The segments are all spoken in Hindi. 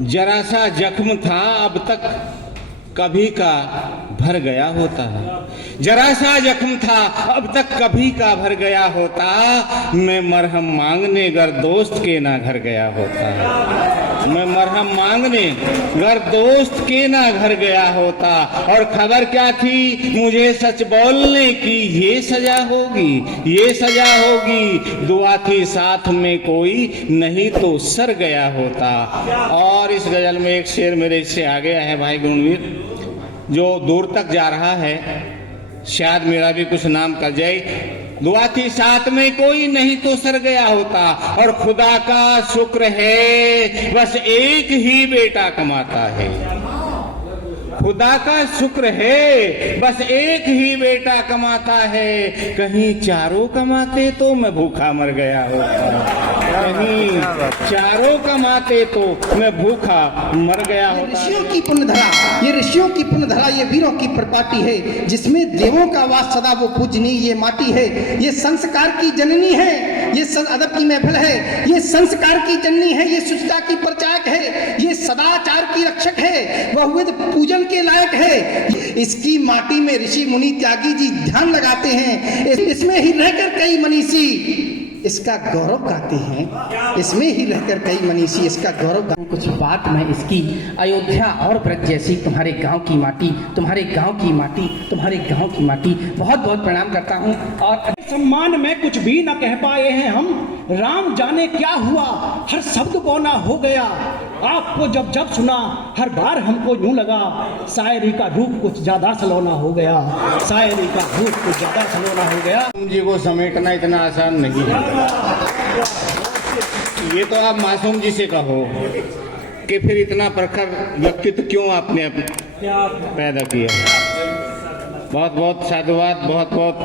जरा सा जख्म था अब तक कभी का भर गया होता। जरा सा जख्म था अब तक कभी का भर गया होता। मैं मरहम मांगने घर दोस्त के ना घर गया होता। मैं मरहम मांगने घर दोस्त के ना घर गया होता। और खबर क्या थी मुझे सच बोलने की, ये सजा होगी, ये सजा होगी। दुआ थी साथ में कोई नहीं तो सर गया होता। और इस गजल में एक शेर मेरे से आ गया है भाई गुणवीर, जो दूर तक जा रहा है, शायद मेरा भी कुछ नाम कर जाए। दुआ थी साथ में कोई नहीं तो सर गया होता। और खुदा का शुक्र है बस एक ही बेटा कमाता है। खुदा का शुक्र है बस एक ही बेटा कमाता है। कहीं चारों कमाते तो मैं भूखा मर गया होता। कहीं चारों कमाते तो मैं भूखा मर गया होता। ऋषियों की पुण्यधरा, ये ऋषियों की पुण्यधरा, ये वीरों की प्रपाटी है, जिसमें देवों का वास सदा वो पूजनी ये माटी है। ये संस्कार की जननी है, ये अदब की महफिल है। ये संस्कार की जननी है, ये शुचिता की प्रचारक है, ये सदाचार की रक्षक है, वह वेद पूजन के लायक है। इसकी माटी में ऋषि मुनि त्यागी जी ध्यान लगाते हैं। इसमें ही रहकर कई मनीषी इसका गौरव गाते हैं। इसमें ही रहकर कई मनीषी इसका गौरव। कुछ बात मैं इसकी अयोध्या और ब्रज जैसी तुम्हारे गांव की माटी, तुम्हारे गांव की माटी, तुम्हारे गांव की माटी। बहुत बहुत प्रणाम करता हूं। और सम्मान में कुछ भी न कह पाए हैं हम, राम जाने क्या हुआ हर शब्द बौना हो गया। आपको जब जब सुना हर बार हमको यूं लगा, शायरी का रूप कुछ ज्यादा सलोना हो गया। शायरी का रूप कुछ ज्यादा सलोना हो गया। जी को समेटना इतना आसान नहीं है। ये तो आप मासूम जी से कहो कि फिर इतना प्रखर व्यक्तित्व क्यों आपने पैदा किया। बहुत बहुत साधुवाद, बहुत बहुत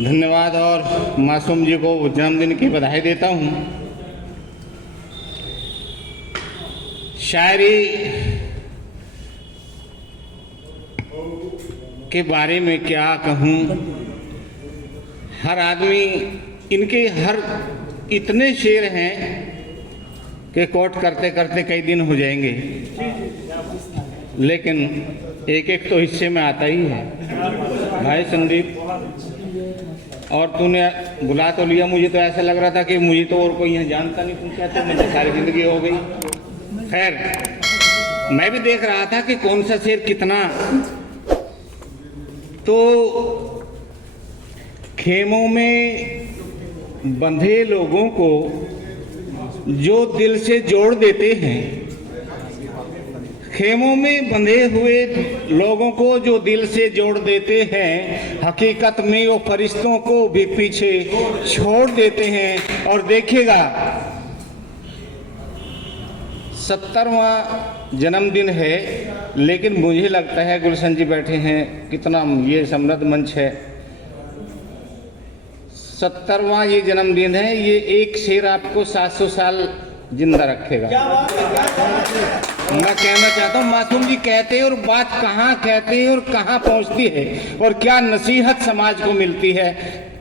धन्यवाद। और मासूम जी को जन्मदिन की बधाई देता हूँ। शायरी के बारे में क्या कहूँ, हर आदमी इनके हर इतने शेर हैं कि कोट करते करते कई दिन हो जाएंगे, लेकिन एक एक तो हिस्से में आता ही है। भाई संदीप, और तूने बुला तो लिया, मुझे तो ऐसा लग रहा था कि मुझे तो और कोई यहाँ जानता नहीं, तुम क्या, तो मुझे सारी जिंदगी हो गई। खैर, मैं भी देख रहा था कि कौन सा शेर कितना। तो खेमों में बंधे लोगों को जो दिल से जोड़ देते हैं, खेमों में बंधे हुए लोगों को जो दिल से जोड़ देते हैं, हकीकत में वो फरिश्तों को भी पीछे छोड़ देते हैं। और देखिएगा, 70वां जन्मदिन है, लेकिन मुझे लगता है गुलशन जी बैठे हैं, कितना ये समृद्ध मंच है। 70वां ये जन्मदिन है, ये एक शेर आपको 700 साल जिंदा रखेगा। मैं कहना चाहता हूँ, मासूम जी कहते हैं और बात कहाँ कहते हैं और कहाँ पहुँचती है और क्या नसीहत समाज को मिलती है,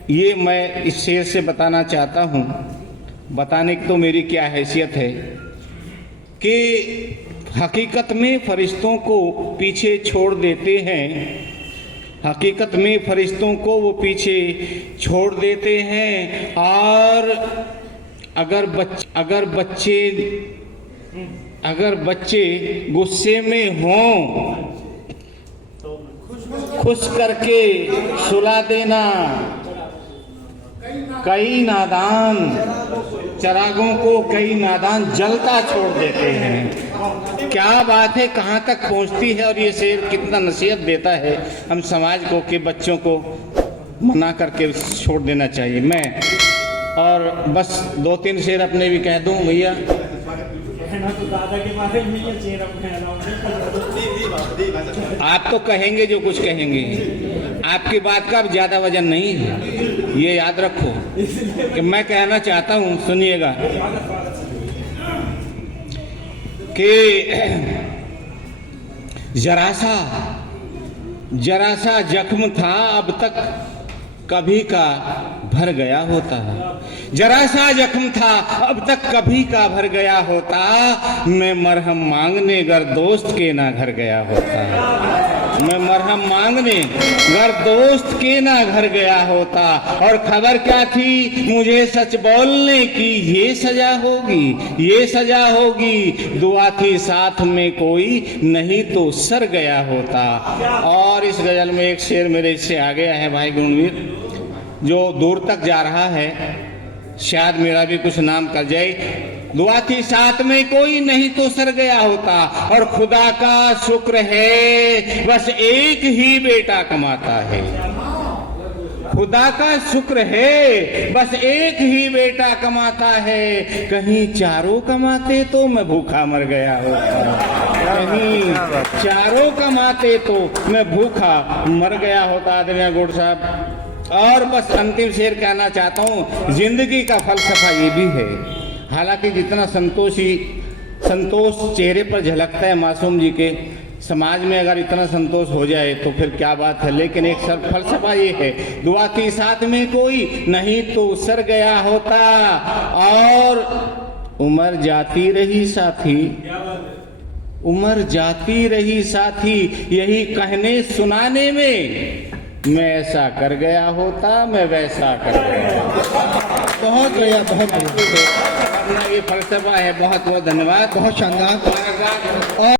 ये मैं इस शेर से बताना चाहता हूँ। बताने की तो मेरी क्या हैसियत है कि हकीकत में फरिश्तों को पीछे छोड़ देते हैं। हकीकत में फरिश्तों को वो पीछे छोड़ देते हैं। और अगर बच्चे गुस्से में हों, खुश करके सुला देना। कई नादान चरागों को कई नादान जलता छोड़ देते हैं। क्या बात है, कहाँ तक पहुँचती है। और ये शेर कितना नसीहत देता है हम समाज को कि बच्चों को मना करके छोड़ देना चाहिए। मैं और बस 2-3 शेर अपने भी कह दूं भैया। आप तो कहेंगे जो कुछ कहेंगे, आपकी बात का ज्यादा वजन नहीं है, ये याद रखो कि मैं कहना चाहता हूं। सुनिएगा कि जरा सा जख्म था अब तक कभी का भर गया होता। जरा सा जख्म था अब तक कभी का भर गया होता। मैं मरहम मांगने घर दोस्त के ना घर गया होता। मैं मरहम मांगने घर दोस्त के ना घर गया होता। और खबर क्या थी मुझे सच बोलने की, ये सजा होगी, ये सजा होगी। दुआ थी साथ में कोई नहीं तो सर गया होता। और इस गजल में एक शेर मेरे इससे आ गया है भाई गुणवीर, जो दूर तक जा रहा है, शायद मेरा भी कुछ नाम कर जाए। दुआ थी साथ में कोई नहीं तो सर गया होता। और खुदा का शुक्र है बस एक ही बेटा कमाता है। खुदा का शुक्र है बस एक ही बेटा कमाता है। कहीं चारों कमाते तो मैं भूखा मर गया होता। कहीं चारों कमाते तो मैं भूखा मर गया होता। आदरणीय गोड साहब, और बस अंतिम शेर कहना चाहता हूँ, जिंदगी का फलसफा ये भी है। हालांकि जितना संतोष चेहरे पर झलकता है मासूम जी के, समाज में अगर इतना संतोष हो जाए तो फिर क्या बात है। लेकिन एक फलसफा ये है, दुआ थी साथ में कोई नहीं तो सर गया होता। और उम्र जाती रही साथी, उम्र जाती रही साथी, यही कहने सुनाने में मैं ऐसा कर गया होता, मैं वैसा कर गया। बहुत बढ़िया, बहुत बढ़िया, अपना ये फलसफा है। बहुत बहुत धन्यवाद, बहुत शानदार। और